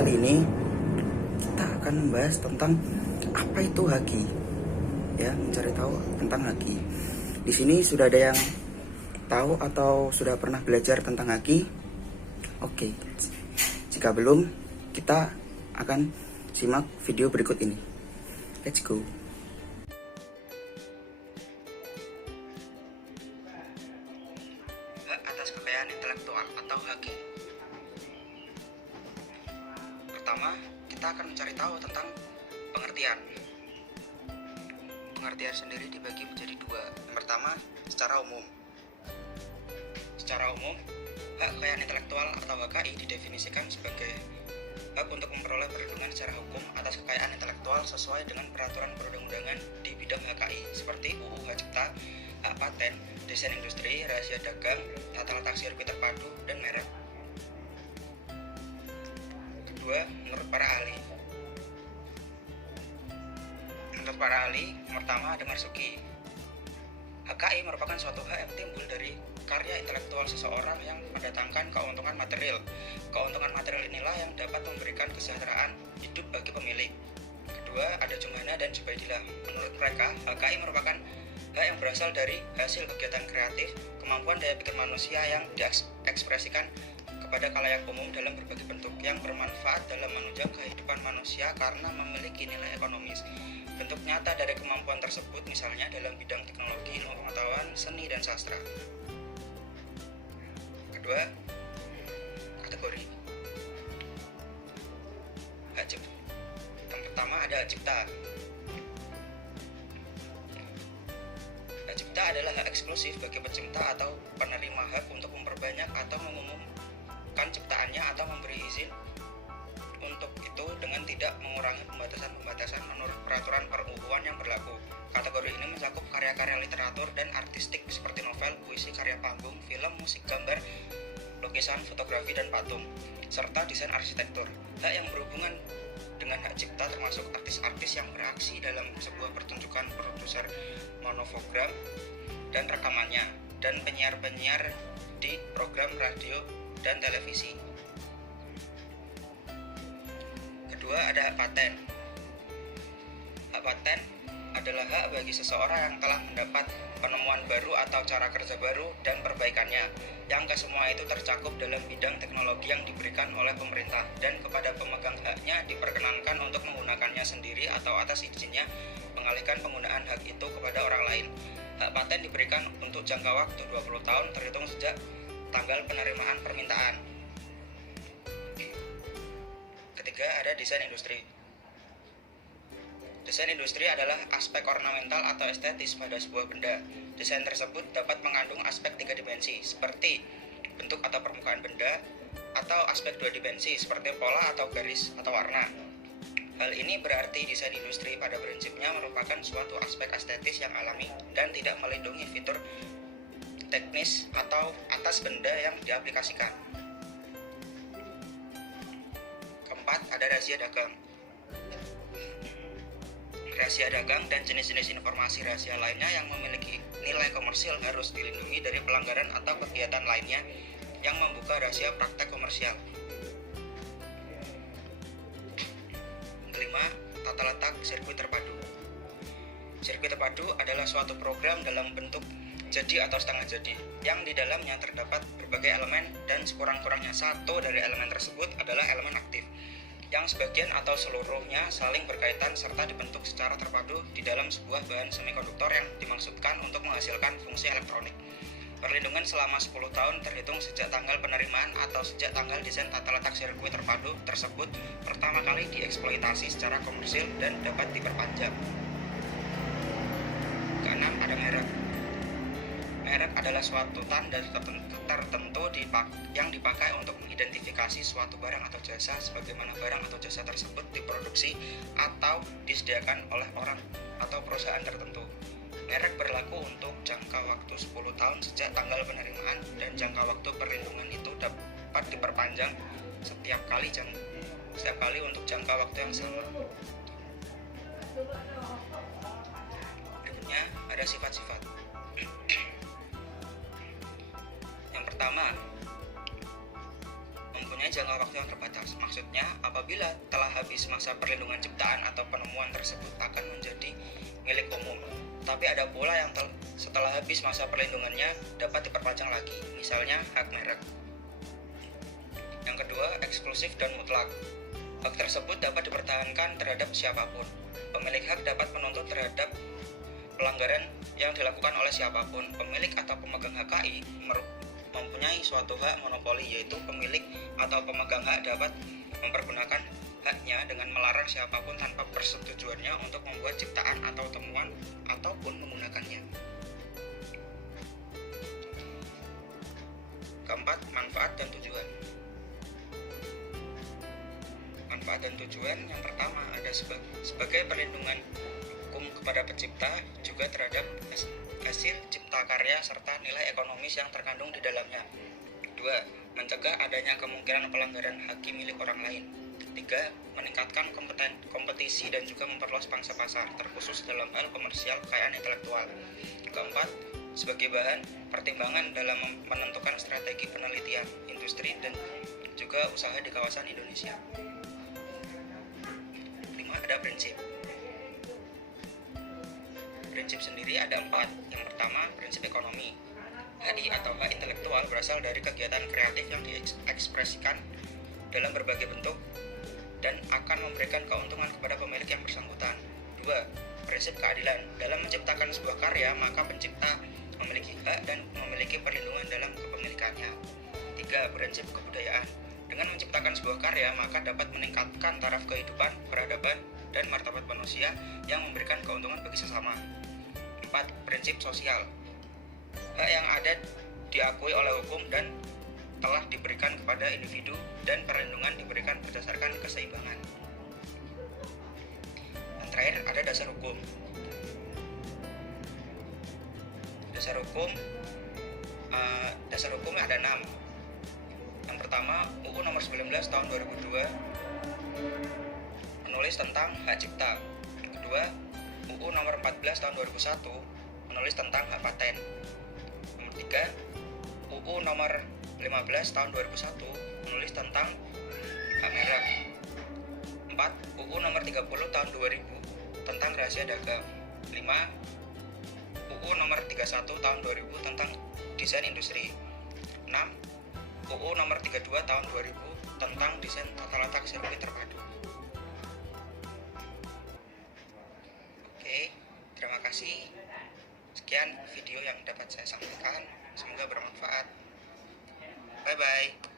kali ini kita akan membahas tentang apa itu haki. Ya, mencari tahu tentang haki. Di sini sudah ada yang tahu atau sudah pernah belajar tentang haki? Oke. Jika belum, kita akan simak video berikut ini. Let's go. Hak atas kekayaan intelektual atau haki. Pertama, kita akan mencari tahu tentang pengertian. Pengertian sendiri dibagi menjadi dua. Yang pertama, secara umum. Secara umum, hak kekayaan intelektual atau HKI didefinisikan sebagai hak untuk memperoleh perlindungan secara hukum atas kekayaan intelektual sesuai dengan peraturan perundang-undangan di bidang HKI seperti UU Hak Cipta, hak paten, desain industri, rahasia dagang, tata letak sirkuit terpadu, dan merek. Kedua, menurut para ahli. Menurut para ahli, pertama ada Marzuki. HKI merupakan suatu hak yang timbul dari karya intelektual seseorang yang mendatangkan keuntungan material. Keuntungan material inilah yang dapat memberikan kesejahteraan hidup bagi pemilik. Kedua, ada Jumhana dan Jubaidillah. Menurut mereka, HKI merupakan hak yang berasal dari hasil kegiatan kreatif, kemampuan daya pikir manusia yang diekspresikan kepada khalayak umum dalam berbagai bentuk yang bermanfaat dalam menunjang kehidupan manusia karena memiliki nilai ekonomis. Bentuk nyata dari kemampuan tersebut misalnya dalam bidang teknologi, ilmu pengetahuan, seni, dan sastra. Kedua, kategori hak cipta. Yang pertama ada hak cipta. Hak cipta adalah hak eksklusif bagi pencipta atau penerima hak untuk memperbanyak atau mengumumkan ciptaannya atau memberi izin untuk itu dengan tidak mengurangi pembatasan-pembatasan menurut peraturan peruntukan yang berlaku. Kategori ini mencakup karya-karya literatur dan artistik seperti novel, puisi, karya panggung, film, musik, gambar, lukisan, fotografi, dan patung, serta desain arsitektur. Hak yang berhubungan dengan hak cipta termasuk artis-artis yang beraksi dalam sebuah pertunjukan, produser monogram dan rekamannya, dan penyiar-penyiar di program radio dan televisi. Kedua, ada hak paten. Hak paten adalah hak bagi seseorang yang telah mendapat penemuan baru atau cara kerja baru dan perbaikannya, yang kesemua itu tercakup dalam bidang teknologi yang diberikan oleh pemerintah, dan kepada pemegang haknya diperkenankan untuk menggunakannya sendiri atau atas izinnya mengalihkan penggunaan hak itu kepada orang lain. Hak paten diberikan untuk jangka waktu 20 tahun terhitung sejak tanggal penerimaan permintaan. Ketiga, ada desain industri. Desain industri adalah aspek ornamental atau estetis pada sebuah benda. Desain tersebut dapat mengandung aspek 3 dimensi seperti bentuk atau permukaan benda, atau aspek 2 dimensi seperti pola atau garis atau warna. Hal ini berarti desain industri pada prinsipnya merupakan suatu aspek estetis yang alami dan tidak melindungi fitur teknis atau atas benda yang diaplikasikan. Keempat, ada rahasia dagang. Rahasia dagang dan jenis-jenis informasi rahasia lainnya yang memiliki nilai komersial harus dilindungi dari pelanggaran atau kegiatan lainnya yang membuka rahasia praktek komersial. Kelima, tata letak sirkuit terpadu. Sirkuit terpadu adalah suatu program dalam bentuk jadi atau setengah jadi, yang di dalamnya terdapat berbagai elemen dan sekurang-kurangnya satu dari elemen tersebut adalah elemen aktif, yang sebagian atau seluruhnya saling berkaitan serta dibentuk secara terpadu di dalam sebuah bahan semikonduktor yang dimaksudkan untuk menghasilkan fungsi elektronik. Perlindungan selama 10 tahun terhitung sejak tanggal penerimaan atau sejak tanggal desain tata letak sirkuit terpadu tersebut pertama kali dieksploitasi secara komersil dan dapat diperpanjang. Keenam, ada merek. Merek adalah suatu tanda tertentu yang dipakai untuk mengidentifikasi suatu barang atau jasa sebagaimana barang atau jasa tersebut diproduksi atau disediakan oleh orang atau perusahaan tertentu. Merek berlaku untuk jangka waktu 10 tahun sejak tanggal penerimaan, dan jangka waktu perlindungan itu dapat diperpanjang setiap kali untuk jangka waktu yang sama. Berikutnya ada sifat-sifat. Yang pertama, mempunyai jangka waktu yang terbatas. Maksudnya, apabila telah habis masa perlindungan ciptaan atau penemuan tersebut akan menjadi milik umum. Tapi ada pula yang setelah habis masa perlindungannya dapat diperpanjang lagi, misalnya hak merek. Yang kedua, eksklusif dan mutlak. Hak tersebut dapat dipertahankan terhadap siapapun. Pemilik hak dapat menuntut terhadap pelanggaran yang dilakukan oleh siapapun. Pemilik atau pemegang HKI mempunyai suatu hak monopoli, yaitu pemilik atau pemegang hak dapat mempergunakan haknya dengan melarang siapapun tanpa persetujuannya untuk membuat ciptaan atau temuan ataupun menggunakannya. Keempat, manfaat dan tujuan. Manfaat dan tujuan yang pertama ada sebagai perlindungan hukum kepada pencipta, juga terhadap hasil cipta karya serta nilai ekonomis yang terkandung di dalamnya. 2. Mencegah adanya kemungkinan pelanggaran hak milik orang lain. 3. Meningkatkan kompetisi dan juga memperluas pangsa pasar, terkhusus dalam hal komersial kekayaan intelektual. 4. Sebagai bahan pertimbangan dalam menentukan strategi penelitian, industri, dan juga usaha di kawasan Indonesia. 5. Ada prinsip. Prinsip sendiri ada 4. Yang pertama, prinsip ekonomi. HI atau hak intelektual berasal dari kegiatan kreatif yang diekspresikan dalam berbagai bentuk dan akan memberikan keuntungan kepada pemilik yang bersangkutan. 2. Prinsip keadilan. Dalam menciptakan sebuah karya, maka pencipta memiliki hak dan memiliki perlindungan dalam kepemilikannya. 3. Prinsip kebudayaan. Dengan menciptakan sebuah karya, maka dapat meningkatkan taraf kehidupan, peradaban, dan martabat manusia yang memberikan keuntungan bagi sesama. 4. Prinsip sosial. Hak yang ada diakui oleh hukum dan telah diberikan kepada individu, dan perlindungan diberikan berdasarkan keseimbangan. Yang terakhir ada dasar hukum. Dasar hukum ada 6. Yang pertama, UU nomor 19 tahun 2002 menulis tentang hak cipta. Kedua, UU nomor 14 tahun 2001 menulis tentang hak paten. Nomor 3, UU nomor 15 tahun 2001 menulis tentang hak merek. 4. UU nomor 30 tahun 2000 tentang rahasia dagang. 5. UU nomor 31 tahun 2000 tentang desain industri. 6. UU nomor 32 tahun 2000 tentang desain tata letak sirkuit terpadu. Oke, terima kasih. Sekian video yang dapat saya sampaikan. Semoga bermanfaat. Bye-bye.